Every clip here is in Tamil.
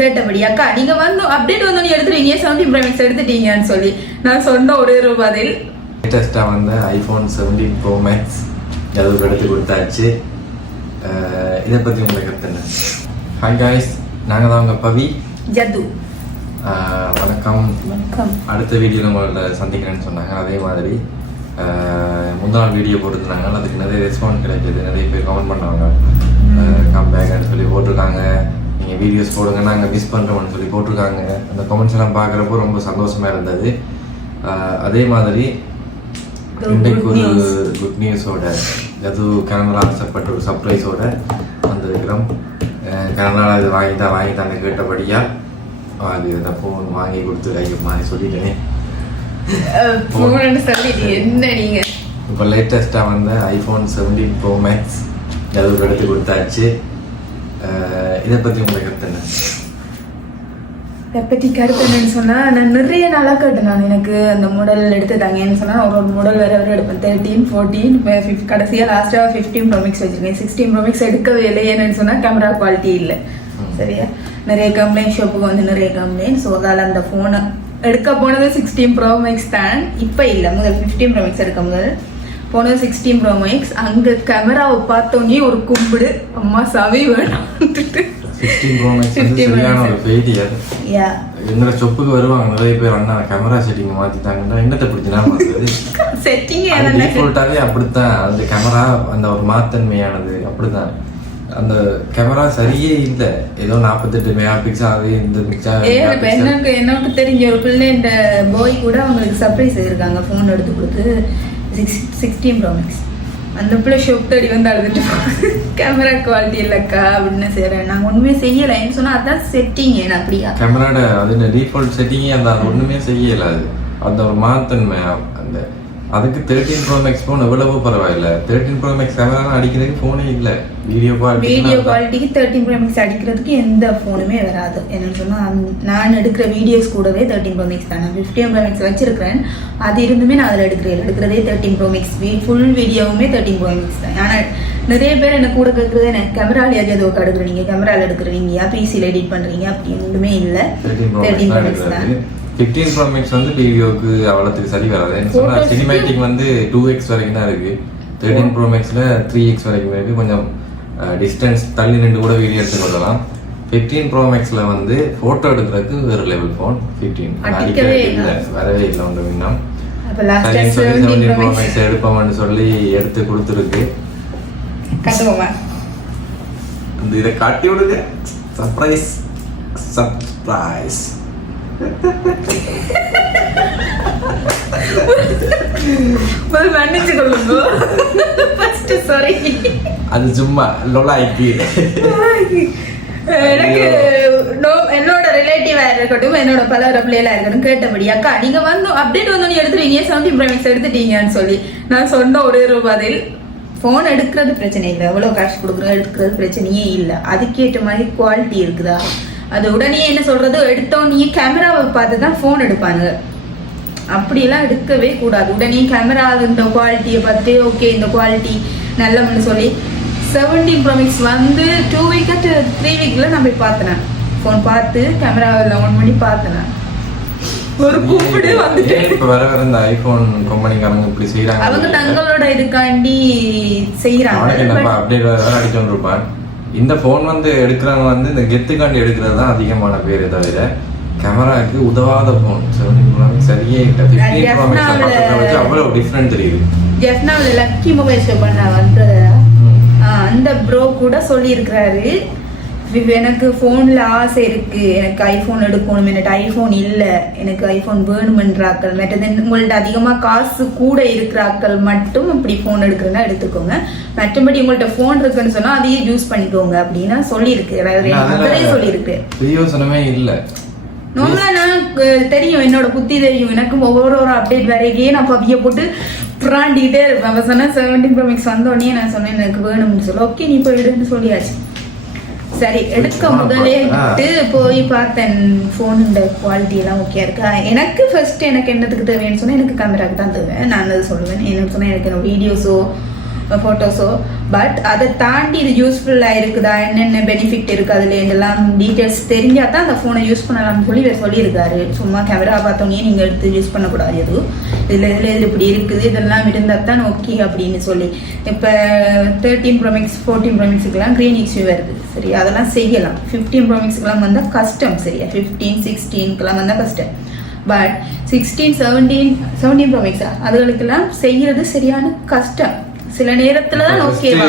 கேட்டபடி அக்கா நீங்க வந்து அப்டேட் வந்து எடுத்துட்டீங்க 17 Pro Max எடுத்துட்டீங்கன்னு சொல்லி நான் சொன்ன ஒரே ஒரு பதில் லேட்டஸ்டா வந்து iPhone 17 Pro Max அது எடுத்து கொடுத்தாச்சு. இதை பத்தி உங்களுக்கு கருத்து என்ன? ஹாய் காய்ஸ், நாங்க தான் உங்க பவி ஜது. வணக்கம். அடுத்த வீடியோவில் உங்களை சந்திக்கிறேன்னு சொன்னாங்க. அதே மாதிரி முந்தா நாள் வீடியோ போட்டுருந்தாங்க. அதுக்கு நிறைய ரெஸ்பான்ஸ் கிடைக்கிது. நிறைய பேர் கமெண்ட் பண்ணாங்க, கம் பேக்னு சொல்லி போட்டிருக்காங்க. நீங்கள் வீடியோஸ் போடுங்க, நாங்கள் மிஸ் பண்ணுறோம்னு சொல்லி போட்டிருக்காங்க. அந்த கமெண்ட்ஸ் எல்லாம் பார்க்குறப்போ ரொம்ப சந்தோஷமாக இருந்தது. அதே மாதிரி இன்றைக்கு ஒரு குட் நியூஸோட, அது கனடா ஆசைப்பட்ட ஒரு சர்ப்ரைஸோட வந்திருக்கிறோம். கனடா இது வாங்கிட்டாங்க கேட்டபடியா அது இந்த ஃபோன் வாங்கி கொடுத்து கையம்மா சொல்லிட்டேனே. என்ன நீங்க இப்போ லேட்டஸ்டாக வந்து iPhone 17 Pro Max அது எடுத்து கொடுத்தாச்சு. இதை பற்றி உங்களுக்கு கருத்து என்ன? இதை பற்றி கருத்து என்னன்னு சொன்னால், நான் நிறைய நாளாக கேட்டேன். நான் எனக்கு அந்த மாடல் எடுத்துட்டாங்கன்னு சொன்னால் ஒரு மாடல் வேறு எடுப்பேன். 13, 14, கடைசியாக லாஸ்ட்டாக 15 Pro Max வச்சுருக்கேன். 16 Pro Max எடுக்கவே இல்லை. ஏன்னு சொன்னால் கேமரா குவாலிட்டி இல்லை. சரியா, நிறைய கம்ப்ளைண்ட், ஷாப்புக்கு வந்து நிறைய கம்ப்ளைண்ட். ஸோ அதால் அந்த ஃபோனை எடுக்க போனது 16 Pro Max தான். இப்போ இல்லை, முதல் 15 Pro Max எடுக்க முதல் போனது 16 Pro Max. அங்கே கேமராவை பார்த்தோன்னே ஒரு கும்பிடு, அம்மா சாவி வேணாம்ட்டு. 16 Pro Max சரியான ஒரு ஃபெயிலியர். என்னோட சொப்புக்கு வருவாங்க நிறைய பேர், அண்ணா கேமரா செட்டிங் மாற்றிட்டாங்கன்னா என்னத்தை பிடிச்சினா மாற்றுறது. செட்டிங் டிஃபால்ட்டாகவே அப்படித்தான். அந்த கேமரா அந்த ஒரு மாத்தன்மையானது அப்படித்தான். அந்த கேமரா சரியே இல்லை. ஏதோ 48 மெகா பிக்சல், அது இந்த எனக்கு தெரிஞ்ச ஒரு பிள்ளை, இந்த பாய் கூட அவங்களுக்கு சர்ப்ரைஸ் இருக்காங்க, ஃபோன் எடுத்து கொடுத்து 16 Pro Max. அந்த பிள்ளை ஷோப் தேடி வந்து அழுதுட்டு கேமரா குவாலிட்டி இல்லைக்கா அப்படின்னு செய்கிறேன். நாங்கள் ஒன்றுமே செய்யலைன்னு சொன்னால் அதுதான் செட்டிங். ஏன்னா அப்படியா கேமராட அது டிஃபால்ட் செட்டிங்கே அந்த ஒன்றுமே செய்யலை. அது அந்த ஒரு மாத்தன்மை. அந்த அதுக்கு 13 Pro Max ஃபோன் எவ்வளவோ பரவாயில்ல. 13 Pro Max கேமரா அடிக்கிறதுக்கு ஃபோனே இல்லை. வீடியோ குவாலிட்டிக்கு 13 Pro Max அடிக்கிறதுக்கு எந்த ஃபோனுமே வராது. என்னன்னு சொன்னால் நான் எடுக்கிற வீடியோஸ் கூடவே 13 Pro Max தான். நான் 15 Pro Max வச்சிருக்கிறேன். அது இருந்துமே நான் அதில் எடுக்கிறதே 13 Pro Max. ஃபுல் வீடியோவுமே 13 Pro Max தான். ஆனால் நிறைய பேர் என்ன கூட கேட்குறது, எனக்கு கேமராவில் ஏதாவது எடுக்கிறீங்க, கேமராவில் எடுக்கிறீங்க, பிசியில் எடிட் பண்ணுறீங்க, அப்படி ஒன்றுமே இல்லை. 13 Pro Max தான். 15 Pro Max வந்து வீடியோக்கு அவ்வளோத்துக்கு சரி வராது. சொன்னால் சினிமேட்டிக் வந்து 2x வரைக்கும் தான் இருக்குது. 13 Pro Maxல 3x வரைக்கும் இருக்குது. கொஞ்சம் டிஸ்டன்ஸ் தள்ளி நின்று கூட வீடியோ எடுத்து கொள்ளலாம். 15 Pro Maxல வந்து ஃபோட்டோ எடுக்கிறதுக்கு வேறு லெவல் ஃபோன். 15 அடிக்கவே இல்லை, வரவே இல்லை. ஒன்று இன்னும் 17 Pro Max எடுப்போம்னு சொல்லி எடுத்து கொடுத்துருக்கு. அந்த இதை காட்டி விடுங்க. Surprise surprise. மன்னிச்சு கொள்ளுங்க. அது சும்மா லொலாய்க்கு. எனக்கு என்னோட ரிலேட்டிவா இருக்கட்டும், என்னோட பல பிள்ளைகளா இருக்கட்டும், கேட்டபடி அக்கா நீங்க வந்து அப்டேட் வந்து எடுத்துட்டீங்க 17 Pro Max எடுத்துட்டீங்கன்னு சொல்லி நான் சொன்ன ஒரே ஒரு பதில், ஃபோன் எடுக்கிறது பிரச்சனை இல்லை, எவ்வளோ காசு கொடுக்குறோம் எடுக்கிறது பிரச்சனையே இல்லை. அதுக்கேற்ற மாதிரி குவாலிட்டி இருக்குதா, அது உடனே என்ன சொல்றது, எடுத்தோடனே கேமராவை பார்த்து தான் ஃபோன் எடுப்பாங்க. அப்படியெல்லாம் எடுக்கவே கூடாது. உடனே கேமரா இந்த குவாலிட்டியை பார்த்துட்டு ஓகே இந்த குவாலிட்டி நல்லவன்னு சொல்லி 17 Pro Max வந்து 2 week 3 weekல நான் போய் பார்த்தேன். ஃபோன் பார்த்து கேமராவில் ஆன் பண்ணி பார்த்தேன். ஒரு கூப்பிடு வந்துட்டு இப்போ வர இந்த ஐஃபோன் கம்பெனிக்காரங்க இப்படி செய்கிறாங்க. அவங்க தங்களோட இதுக்காண்டி செய்கிறாங்க. அப்படியே அடிச்சோன்னு இருப்பான். இந்த ஃபோன் வந்து எடுக்கிறவங்க வந்து இந்த கெத்துக்காண்டி எடுக்கிறது தான் அதிகமான பேர். தவிர கேமராவுக்கு உதவாத ஃபோன் 17 Pro Max சரியே இல்லை. 15 Pro Max அவ்வளோ டிஃப்ரெண்ட் தெரியுது. ஜெஃப்னாவில் லக்கி மொபைல் ஷோ பண்ண வந்து அந்த ப்ரோ கூட சொல்லியிருக்கிறாரு, எனக்கு ஃபோனில் ஆசை இருக்குது, எனக்கு ஐஃபோன் எடுக்கணும், எனக்கு ஐஃபோன் இல்லை, எனக்கு ஐஃபோன் வேணுமென்றாக்கள், மற்றது உங்கள்ட்ட அதிகமாக காசு கூட இருக்கிறாக்கள் மட்டும் இப்படி ஃபோன் எடுக்கிறதா எடுத்துக்கோங்க, மற்றபடி உங்கள்ட்ட ஃபோன் இருக்குன்னு சொன்னால் அதையே யூஸ் பண்ணிக்கோங்க அப்படின்னு சொல்லியிருக்கு. சொல்லியிருக்கு. யோசனமே இல்லை. நார்மலாக நான் தெரியும், என்னோட புத்தி தெரியும், எனக்கு ஒவ்வொரு அப்டேட் வரைக்கே நான் பவிய போட்டு பிராண்டிக்கிட்டே இருப்பேன். அவன் சொன்னேன் 17 Pro Max வந்தோடனே நான் சொன்னேன் எனக்கு வேணும்னு சொல்லி ஓகே நீ போய் எடுன்னு சொல்லியாச்சு. சரி எடுக்க முதலே போய் பார்த்தேன் ஃபோனோட குவாலிட்டி எல்லாம் ஓகே இருக்கா. எனக்கு ஃபர்ஸ்ட் எனக்கு என்னத்துக்கு தேவைன்னு சொன்னால் எனக்கு கேமராக்கு தான் தேவை. நான் அதை சொல்லுவேன். என்னன்னு சொன்னால் எனக்கு வீடியோஸோ ஃபோட்டோஸோ. பட் அதை தாண்டி இது யூஸ்ஃபுல்லாக இருக்குதா, என்னென்ன பெனிஃபிட் இருக்குது அதில் இதெல்லாம் டீட்டெயில்ஸ் தெரிஞ்சால் தான் அந்த ஃபோனை யூஸ் பண்ணலாம்னு சொல்லி இவர் சொல்லியிருக்காரு. சும்மா கேமரா பார்த்தோன்னே நீங்கள் எடுத்து யூஸ் பண்ணக்கூடாது, எதுவும் இதில் இது இப்படி இருக்குது இதெல்லாம் இருந்தால் தான் ஓகே அப்படின்னு சொல்லி. இப்போ 13 Pro Max 14 Pro Maxுக்கெல்லாம் க்ரீன் இஷ்யூ வருது, சரி அதெல்லாம் செய்யலாம். 15 Pro Maxுக்கெல்லாம் வந்தால் கஷ்டம், சரியா 15 16க்கெல்லாம் வந்தால் கஷ்டம். பட் 16 17 Pro Max அதுகளுக்கெல்லாம் செய்யறது சரியான கஷ்டம். சில நேரத்துல தான் ஓகேவா.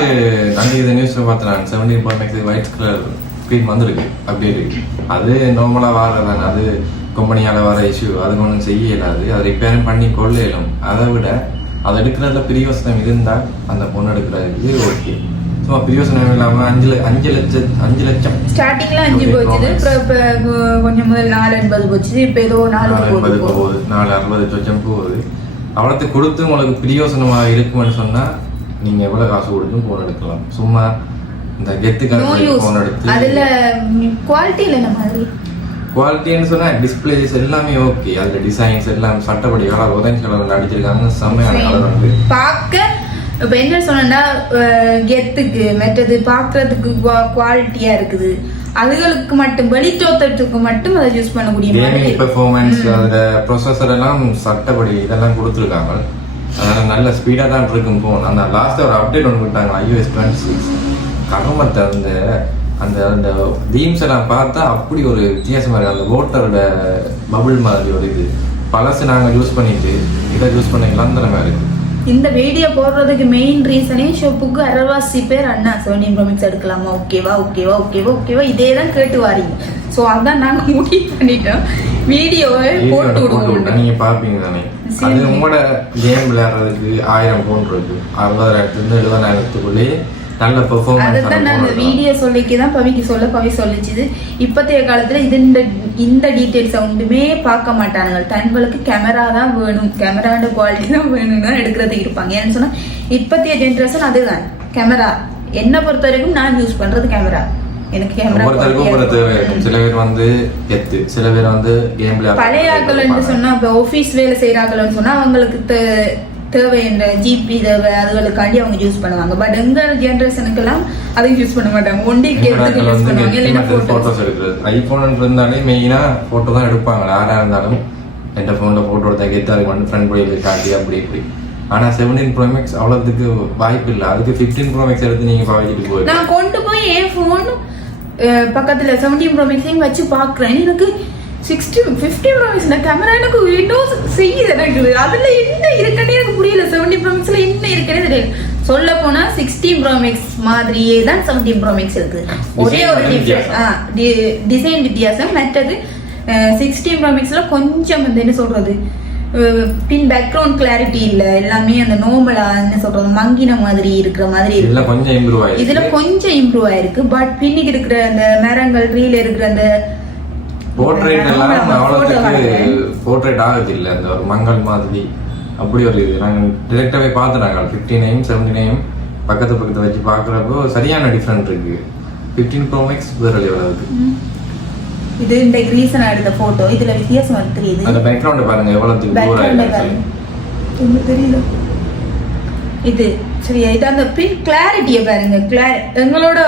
நான் இந்த நியூஸ்ல பார்த்தேன் 17 Pro Max white colour screen வந்திருக்கு, அப்படியே இருக்கு. அது நார்மலா வரதானே, அது கம்பெனியால வர இஷ்யூ, அது ஒன்றும் செய்ய இயலாது, அதை ரிப்பேரும் பண்ணி கொள்ள இயலும். அதை விட அதை எடுக்கிறதுல பிரியோசனம் இருந்தால் அந்த பொண்ணு எடுக்கிறது ஓகே. சும்மா பிரியோசனம் இல்லாம 5 லட்சம் ஸ்டார்டிங்ல 5 போச்சு, இப்போ கொஞ்சம் முதல் 480 போச்சு, இப்போ ஏதோ 480 போகுது, 460 லட்சம் போகுது. அவ்வளோத்துக்கு கொடுத்து உங்களுக்கு பிரியோசனமா இருக்குமென்னு சொன்னா நீங்க எவ்வளவு காசு கொடுத்தும் போன் எடுக்கலாம். சும்மா இந்த கெத்துக்காக போன் எடுத்து அதுல குவாலிட்டி இல்ல, இந்த மாதிரி குவாலிட்டின்னு சொன்னா டிஸ்பிளேஸ் எல்லாமே ஓகே, அதுல டிசைன்ஸ் எல்லாம் சட்டப்படி கலர் ஒரேஞ்ச் கலர்ல அடிச்சிருக்காங்க, செம்மையான கலர் வந்து பார்க்க. இப்ப என்ன சொன்னா கெத்துக்கு மற்றது பாக்குறதுக்கு குவாலிட்டியா இருக்குது, அதுகளுக்கு மட்டும் வெளித்தோட்டத்துக்கு மட்டும் அதை யூஸ் பண்ணக்கூடிய கேமிங் பெர்ஃபார்மன்ஸ், அதோட ப்ரொசஸர் எல்லாம் சட்டப்படி இதெல்லாம் கொடுத்துருக்காங்க. அதனால நல்ல ஸ்பீடா தான் இருக்கும் போன். அந்த லாஸ்ட் ஒரு அப்டேட் ஒன்று விட்டாங்க iOS 26 கருமத்தை அந்த அந்த தீம்ஸ் எல்லாம் பார்த்தா அப்படி ஒரு வித்தியாசமா இருக்கு. அந்த வாட்டரோட பபுள் மாதிரி ஒரு இது பழசு நாங்கள் யூஸ் பண்ணிட்டு இதை யூஸ் பண்ணிக்கலாம் அந்த மாதிரி இருக்கு. இந்த வீடியோ போடுறதுக்கு மெயின் ரீசனே ஷோப்புக்கு 60 பேர் அண்ணா 17 Pro Max எடுக்கலாமா, ஓகேவா ஓகேவா ஓகேவா ஓகேவா இதே தான் கேட்டு வாரீங்க. ஸோ அதான் நாங்கள் முடிவு பண்ணிட்டோம் வீடியோவை போட்டு விடுவோம். நீங்க பாப்பீங்க தானே, அது உங்களோட கேம் விளையாடுறதுக்கு 1000 போன் இருக்கு, 60,000 70,000 நல்ல பெர்ஃபார்மன்ஸ். அதுதான் நான் இந்த வீடியோ சொல்லிக்கு தான் பவி சொல்லிச்சுது. இப்போதைய காலத்துல இந்த டீட்டெயில்ஸ் ஒன்றுமே பார்க்க மாட்டானுங்க. தங்களுக்கு கேமரா தான் வேணும், கேமராவோட குவாலிட்டி தான் வேணும்னு எடுக்கிறதுக்கு இருப்பாங்க. ஏன்னு சொன்னா இப்போதைய ஜென்ரேஷன் அதுதான் கேமரா. என்னை பொறுத்த வரைக்கும் நான் யூஸ் பண்றது கேமரா. எனக்கு கேமரா சில பேர் வந்து கெத்து, சில பேர் வந்து கேம் பழைய ஆக்கலன்னு சொன்னா இப்போ ஆஃபீஸ் வேலை செய்யறாங்கன்னு சொன்னா அவங்களுக்கு தேவை என்ற ஜிபி தேவை, அதுகளுக்காண்டி அவங்க யூஸ் பண்ணுவாங்க. பட் எங்கள் ஜென்ரேஷனுக்கு எல்லாம் அதை யூஸ் பண்ண மாட்டாங்க, ஒண்டி கேட்டுக்கு யூஸ் பண்ணுவாங்க. இல்லைன்னா போட்டோஸ் எடுக்கிறது ஐபோன் இருந்தாலே மெயினா போட்டோ தான் எடுப்பாங்க. யாரா இருந்தாலும் எந்த போன்ல போட்டோ எடுத்தா கெத்தா இருக்கு ஃப்ரெண்ட் போய் காட்டி அப்படி இப்படி. ஆனா 17 Pro Max அவ்வளவுக்கு வாய்ப்பு இல்லை. அதுக்கு 15 Pro Max எடுத்து நீங்க பாவிச்சிட்டு போய் நான் கொண்டு போய் என் போன் பக்கத்துல 17 Pro Max வச்சு பாக்குறேன். எனக்கு 15 Pro Max கேமரா எனக்கு விண்டோஸ் செய்யுது. எனக்கு அதுல என்ன இருக்குன்னு எனக்கு புரியல. 17 Pro Maxல என்ன இருக்குன்னு தெரியல. சொல்ல போனா 16 Pro Max மாதிரியே தான் 17 Pro Max இருக்கு. ஒரே ஒரு டிசைன் வித்தியாசம். மற்றது 16 Pro Maxல கொஞ்சம் வந்து என்ன சொல்றது பின் பேக்ரவுண்ட் கிளாரிட்டி இல்ல, எல்லாமே அந்த நார்மலா என்ன சொல்றது மங்கின மாதிரி இருக்கிற மாதிரி இருக்கு. இதுல கொஞ்சம் இம்ப்ரூவ் ஆயிருக்கு. பட் பின்னுக்கு இருக்கிற அந்த மரங்கள் ட்ரீல இருக்கிற அந்த போர்ட்ரேட் எல்லாம் அவ்வளோத்துக்கு போர்ட்ரேட் ஆகுது இல்லை, அந்த ஒரு மங்கள் மாதிரி அப்படி ஒரு இது. நாங்கள் டிரெக்டாகவே பார்த்துனாங்க 15 17 பக்கத்து வச்சு பார்க்குறப்போ சரியான டிஃப்ரெண்ட் இருக்கு. 15 Pro Max வேற லெவல் இருக்கு. இது இந்த ரீசன் எடுத்த போட்டோ, இதுல வித்தியாசம் தெரியுது. அந்த பேக்ரவுண்ட் பாருங்க எவ்வளவு தூரம் இருக்கு தெரியல. இது சரியா, இது அந்த பின் கிளாரிட்டியை பாருங்க. எங்களோட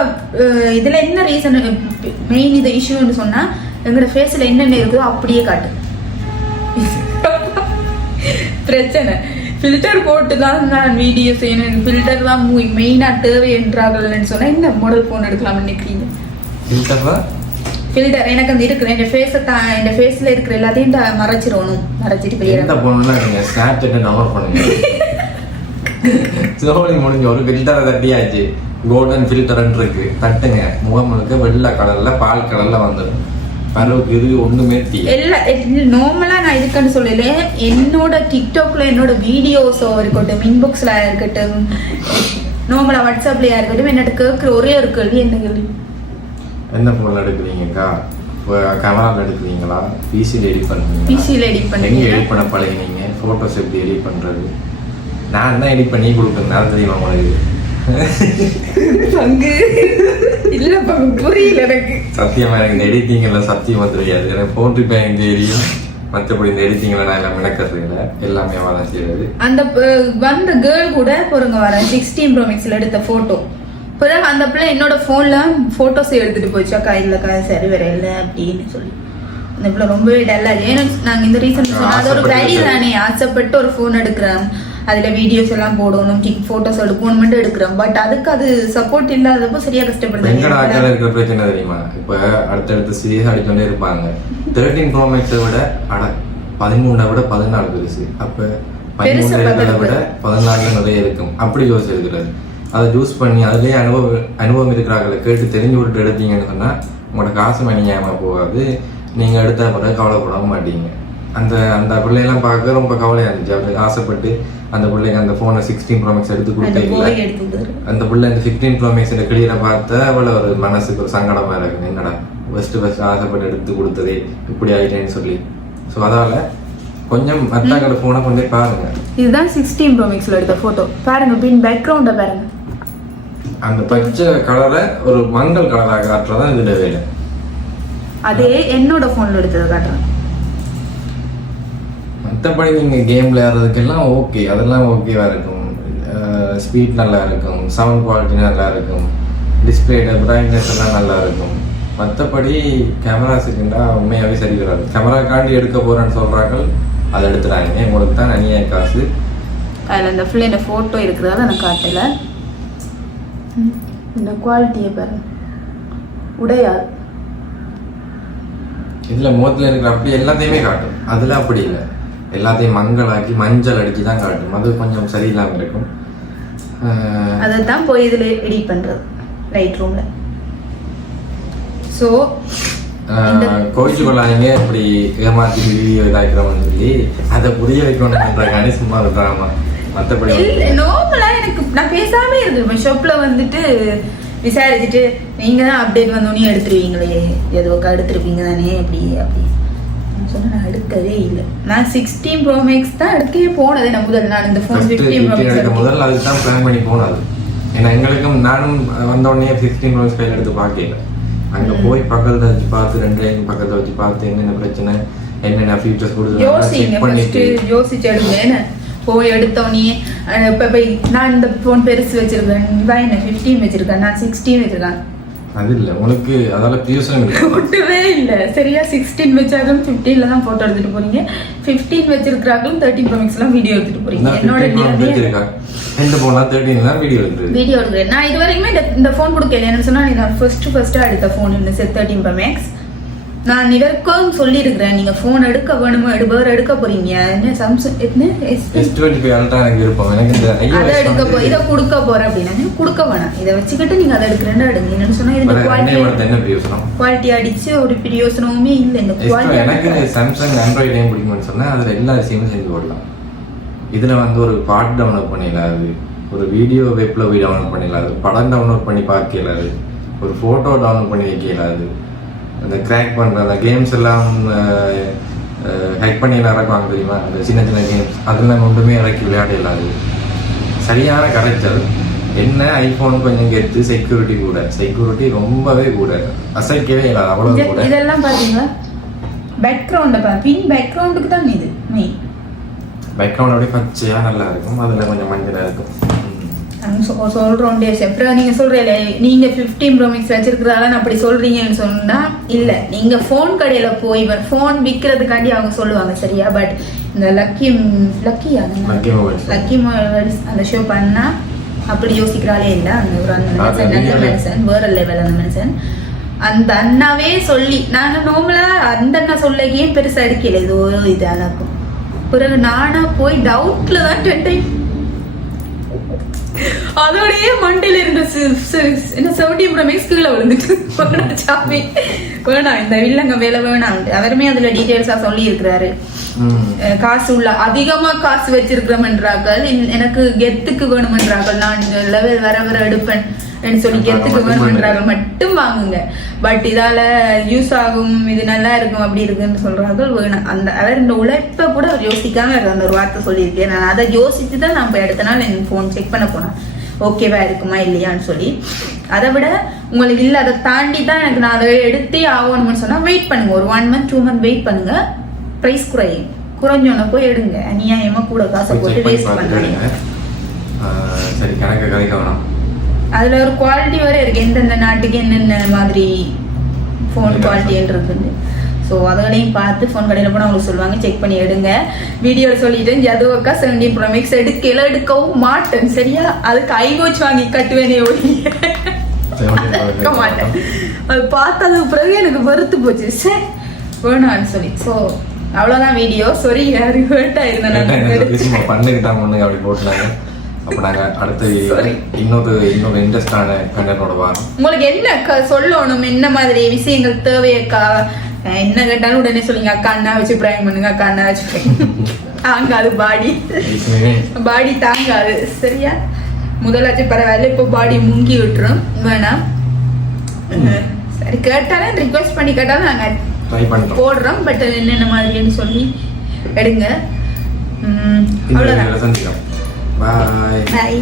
இதுல என்ன ரீசன் மெயின் இது இஷ்யூன்னு சொன்னா எங்களோட ஃபேஸ்ல என்னென்ன இருக்குதோ அப்படியே காட்டு. பிரச்சனை ஃபில்டர் போட்டு தான் நான் வீடியோ செய்யணும். ஃபில்டர் தான் மெயினா தேவை என்றார்கள்னு சொன்னா இந்த மாடல் போன் எடுக்கலாம்னு நினைக்கிறீங்க? ஃபில்டர் எனக்கு அந்த இருக்கிற என் ஃபேஸ்ல இருக்கிற எல்லாத்தையும் மறைச்சிடணும். மறைச்சிட்டு போய் ஸ்னாப்சாட் டவுன்லோட் பண்ணுங்க. ஸ்லோலி முடிஞ்ச ஒரு ஃபில்டரை தட்டியாச்சு. கோல்டன் ஃபில்டர்ன்னு இருக்கு, தட்டுங்க. முகம் முழுக்க வெள்ளை கலர்ல பால் கலர்ல வந்துடும். பரவுக்கு இது ஒண்ணுமே நார்மலா நான் இதுக்குன்னு சொல்லல. என்னோட டிக்டாக்ல என்னோட வீடியோஸோ இருக்கட்டும், இன்பாக்ஸ்ல இருக்கட்டும், நார்மலா வாட்ஸ்அப்லயா இருக்கட்டும், என்னோட கேட்குற ஒரே ஒரு கேள்வி என்ன கேள்வி, என்ன போன்ல எடுக்கிறீங்கக்கா? கேமரால எடுக்கிறீங்களா, பிசில எடிட் பண்ணுறீங்க? பிசில எடிட் பண்ணுங்க. எங்க எடிட் பண்ண பழகினீங்க? போட்டோஸ் எப்படி எடிட் பண்றது? நான் தான் எடிட் பண்ணி கொடுக்குறேன். நான் தெரியுமா உங்களுக்கு? பங்கு இல்ல பங்கு புரியல எனக்கு. சத்தியமா எனக்கு எடிட்டிங் எல்லாம் சத்தியமா தெரியாது. எனக்கு போன் ரிப்பேர் தெரியும், மற்றபடி இந்த எடிட்டிங்ல நான் எல்லாம் மெனக்கிறது இல்லை, எல்லாமே அவள் தான் செய்யறது. அந்த வந்த கேர்ள் கூட பொறுங்க வரேன் 16 Pro Maxல எடுத்த போட்டோ. பிறகு அந்த பிள்ளை என்னோட போன்ல போட்டோஸ் எடுத்துட்டு போச்சு, அக்கா இல்லக்கா சரி வர இல்லை அப்படின்னு சொல்லி. அந்த பிள்ளை ரொம்பவே டல்லா. ஏன்னா நாங்க இந்த ரீசன் சொன்னா அது ஒரு வழி தானே, ஆசைப்பட்டு ஒரு போன் எடுக்கிறோம், அதுல வீடியோஸ் எல்லாம் போடணும், போட்டோஸ் எடுக்கணும் எடுக்கிறோம். பட் அதுக்கு அது சப்போர்ட் இல்லாதப்போ சரியா கஷ்டப்படுது. எங்கட ஆட்கள் இருக்கிற பிரச்சனை தெரியுமா, இப்ப அடுத்தடுத்து சீரியஸ் அடிக்கொண்டே இருப்பாங்க. 13 Pro Max விட 13 விட 14 பெருசு, அப்ப 13 விட 14 நிறைய இருக்கும். அப்படி யோசிச்சிருக்கிறது. அதை ஜூஸ் பண்ணி அதுலயே அனுபவம் இருக்கிறாங்களை கேட்டு தெரிஞ்சு விட்டு எடுத்தீங்கன்னு சொன்னா உங்களோட காசு மணியாம போகாது, நீங்க எடுத்த பிறகு கவலைப்படாம மாட்டீங்க. அந்த அந்த பிள்ளையெல்லாம் பார்க்க ரொம்ப கவலையா இருந்துச்சு. அவருக்கு ஆசைப்பட்டு அந்த பிள்ளைங்க அந்த போனை 16 Pro Max எடுத்து கொடுத்தீங்க. அந்த பிள்ளை அந்த 15 Pro Max கிளியரை பார்த்தா அவ்வளோ ஒரு மனசுக்கு ஒரு சங்கடமா இருக்கு. என்னடா ஃபர்ஸ்ட் ஆசைப்பட்டு எடுத்து கொடுத்ததே இப்படி ஆயிட்டேன்னு சொல்லி. ஸோ அதால கொஞ்சம் மத்தாங்களோட போனை கொண்டே பாருங்க. இதுதான் 16 Pro Maxல எடுத்த போட்டோ. பாருங்க பின் பேக்ரவுண்ட பாருங்க. அந்த பச்சை கலரை ஒரு மஞ்சள் கலராக காட்டுறதான் இதுல வேலை. அதே என்னோட போன்ல எடுத்ததை காட்டுறேன். மற்றபடி நீங்கள் கேம் விளையாடுறதுக்கெல்லாம் ஓகே, அதெல்லாம் ஓகேவா இருக்கும். ஸ்பீட் நல்லா இருக்கும், சவுண்ட் குவாலிட்டி நல்லா இருக்கும், டிஸ்பிளேட பிரைட்னஸ் எல்லாம் நல்லா இருக்கும். மற்றபடி கேமராஸுக்குண்டா உண்மையாகவே சரி வராது. கேமராக்காண்டி எடுக்க போகிறேன்னு சொல்கிறாங்க, அதை எடுத்துறாங்க. உங்களுக்கு தான் தனியாக காசு. அதில் இந்த ஃபுல் என்ன ஃபோட்டோ இருக்கிறதால நான் காட்டலை. இந்த குவாலிட்டியை பாருங்க, உடையாது. இதில் முகத்தில் இருக்கிற அப்படி எல்லாத்தையுமே காட்டும், அதில் அப்படி இல்லை. எல்லாத்தையும் மங்களாக்கி மஞ்சள் அடிச்சு தான் காட்டும். அது கொஞ்சம் சரியில்லாமல் இருக்கும். அதை தான் போய் இதில் எடிட் பண்ணுறது லைட் ரூமில். ஸோ கோயிச்சு கொள்ளாதீங்க, இப்படி ஏமாற்றி வீடியோ இதாக்கிறோம்னு சொல்லி அதை புரிய வைக்கணும்ன்றக்காண்டி சும்மா இருக்கிறாமா. மற்றபடி நார்மலாக எனக்கு நான் பேசாமே இருந்திருப்பேன். ஷாப்பில் வந்துட்டு விசாரிச்சுட்டு நீங்கள் தான் அப்டேட் வந்தோடனே எடுத்துருவீங்களே, ஏதோ எடுத்துருப்பீங்க தானே அப்படி அப்படி சொன்னால் நான் எடுக்கவே இல்லை. நான் 16 Pro Max தான் எடுக்கவே போனது. நான் நான் இந்த ஃபோன் 15 Pro Max முதல்ல அதுக்கு தான் பிளான் பண்ணி போனது. ஏன்னா எங்களுக்கும் நானும் வந்தோடனே 16 Pro Max கையில் எடுத்து பார்க்கல. அங்கே போய் பக்கத்தில் வச்சு பார்த்து 2 பக்கத்தில் வச்சு பார்த்து என்னென்ன பிரச்சனை என்னென்ன ஃபீச்சர்ஸ் கொடுத்து யோசிச்சு எடுங்க. போய் எடுத்தோடனே இப்போ போய் நான் இந்த ஃபோன் பெருசு வச்சிருக்கேன், என்ன 15 வச்சிருக்கேன், நான் 16 வச்சிருக்கேன். அது இல்லை உனக்கு அதால பியூசன் ஒட்டுவே இல்லை. சரியா 16 வச்சாலும் 15ல தான் ஃபோட்டோ எடுத்துட்டு போறீங்க, 15 வச்சிருக்காங்களும் 13 Pro Maxலாம் வீடியோ எடுத்துட்டு போறீங்க. என்னோட எந்த போனா 13 தான் வீடியோ எடுக்கிறேன். நான் இது வரைக்குமே இந்த ஃபோன் கொடுக்கல. என்ன சொன்னா நான் ஃபர்ஸ்டா எடுத்த ஃபோன் இந்த 13 Pro Max. நான் இதற்கும் சொல்லியிருக்கிறேன், நீங்க போன் எடுக்க வேணுமோ எடுக்க போறீங்க. என்ன சாம்சங் S25 அல்ட்ரா எனக்கு விருப்பம். எனக்கு இந்த அதை எடுக்க இதை கொடுக்க போறேன் அப்படின்னா கொடுக்க வேணாம், இதை வச்சுக்கிட்டு நீங்க அதை எடுக்கிறேன்னா எடுங்க. என்னன்னு சொன்னா இந்த குவாலிட்டி அடிச்சு ஒரு பிரயோசனமுமே இல்லை. இந்த குவாலிட்டி எனக்கு சாம்சங் ஆண்ட்ராய்டு ஏன் பிடிக்கும்னு சொன்னா அதுல எல்லா விஷயமும் செஞ்சு போடலாம். இதுல வந்து ஒரு பாட்டு டவுன்லோட் பண்ணிடலாது, ஒரு வீடியோ வெப்ல போய் டவுன்லோட் பண்ணிடலாது, படம் டவுன்லோட் பண்ணி பார்க்கலாது, ஒரு போட்டோ டவுன்லோட் பண்ணி வைக்கலாது. அந்த கிராக் பண்ணுற அந்த கேம்ஸ் எல்லாம் ஹேக் பண்ணி எல்லாம் இறக்குவாங்க தெரியுமா, அந்த சின்ன சின்ன கேம்ஸ் அதெல்லாம் ஒன்றுமே இறக்கி விளையாடலாது. சரியான கரெக்டர் என்ன. ஐஃபோன் கொஞ்சம் கெத்து, செக்யூரிட்டி ரொம்பவே கூட, அசைக்கவே இல்லாது அவ்வளோ கூட. இதெல்லாம் பார்த்தீங்களா பேக்ரவுண்டை பின் பேக்ரவுண்டுக்கு தான் இது மெயின். பேக்ரவுண்ட் அப்படியே பச்சையாக நல்லா இருக்கும், அதில் கொஞ்சம் மஞ்சளாக இருக்கும். சொல்றோம் அப்புறம் நீங்க சொல்றீங்களே நீங்க 15 Pro Max வச்சிருக்கிறதால அப்படி சொல்றீங்கன்னு சொன்னா இல்ல. நீங்க போன் கடையில போய் போன் விற்கிறதுக்காண்டி அவங்க சொல்லுவாங்க சரியா. பட் இந்த லக்கி அந்த ஷோ பண்ணா அப்படி யோசிக்கிறாளே இல்ல. அந்த ஒரு அந்த மனுஷன் வேற லெவல். அந்த மனுஷன் அந்த அண்ணாவே சொல்லி நாங்க நார்மலா அந்த அண்ணா சொல்லக்கே பெருசா எடுக்கல, இது ஒரு இதா இருக்கும். பிறகு நானா போய் டவுட்ல தான் 10 டைம் அதோடய மண்டையில இருந்த 17 Pro Max கீழே விழுந்துட்டு சாமி வேணாம், இந்த வில்லங்க வேலை வேணாம். அவருமே அதுல டீடைல்ஸா சொல்லி இருக்கிறாரு. காசு உள்ள அதிகமா காசு வச்சிருக்கிறோம்ன்றார்கள், எனக்கு கெத்துக்கு வேணுமென்றார்கள், நான் லெவல் வர எடுப்பேன் சொல்லி கெத்துக்கு வேணுமென்றார்கள் மட்டும் வாங்குங்க. பட் இதால யூஸ் ஆகும், இது நல்லா இருக்கும் அப்படி இருக்குன்னு சொல்றார்கள் வேணாம். அந்த அவர் இந்த உழைப்ப கூட அவர் யோசிக்காம அந்த ஒரு வார்த்தை சொல்லியிருக்கேன். நான் அதை யோசிச்சு தான் நான் அடுத்த நாள் என் போன் செக் பண்ண போனேன், ஓகேவா இருக்குமா இல்லையான்னு சொல்லி. அதை விட உங்களுக்கு இல்லை அதை தாண்டி தான் எனக்கு நான் அதை எடுத்தே ஆகணும்னு சொன்னா வெயிட் பண்ணுங்க, ஒரு 1 month 2 month வெயிட் பண்ணுங்க. ப்ரைஸ் குறைஞ்சோன்னு போய் எடுங்க. அநியாயமா கூட காசை போட்டு வேஸ்ட் பண்ணுறீங்க. சரி, கணக்கு கழிக்க வேணாம். அதுல ஒரு குவாலிட்டி வரை இருக்கு, எந்தெந்த நாட்டுக்கு என்னென்ன மாதிரி ஃபோன் குவாலிட்டின்னு இருக்குன்னு. ஸோ அதோடையும் பார்த்து ஃபோன் கடையில் போனால் உங்களுக்கு சொல்லுவாங்க, செக் பண்ணி எடுங்க. வீடியோவில் சொல்லிட்டேன், ஜதுவக்கா 17 Pro Max எடுக்கவும் மாட்டேன். சரியா? அதுக்கு ஐவாட்ச் வாங்கி கட்டுவேனே ஒழி மாட்டேன். அது பார்த்ததுக்கு பிறகு எனக்கு வெறுத்து போச்சு, சரி வேணான்னு சொல்லி. ஸோ அவ்வளோதான் வீடியோ. சாரி யாரு ஹர்ட் ஆயிருந்தேன் பண்ணிக்கிட்டாங்க ஒன்று அப்படி போட்டுனாங்க. அப்போ நாங்கள் அடுத்து இன்னொரு இன்ட்ரெஸ்டான கண்டென்ட்டோட வரோம். உங்களுக்கு என்ன சொல்லணும், என்ன மாதிரி விஷயங்கள் தேவையக்கா, என்ன கேட்டாலும் உடனே சொல்லுங்க. அக்கா அண்ணா வச்சு பிராங்க் பண்ணுங்க, அக்கா அண்ணா வச்சு தாங்காது பாடி தாங்காது. சரியா? முதலாச்சு பரவாயில்ல, இப்போ பாடி முங்கி விட்டுரும், வேணாம். சரி, கேட்டாலும் ரிக்வெஸ்ட் பண்ணி கேட்டாலும் நாங்கள் ட்ரை பண்ணுறோம், போடுறோம். பட் என்னென்ன மாதிரின்னு சொல்லி எடுங்க. அவ்வளோதான். சந்திக்கிறோம். பாய்.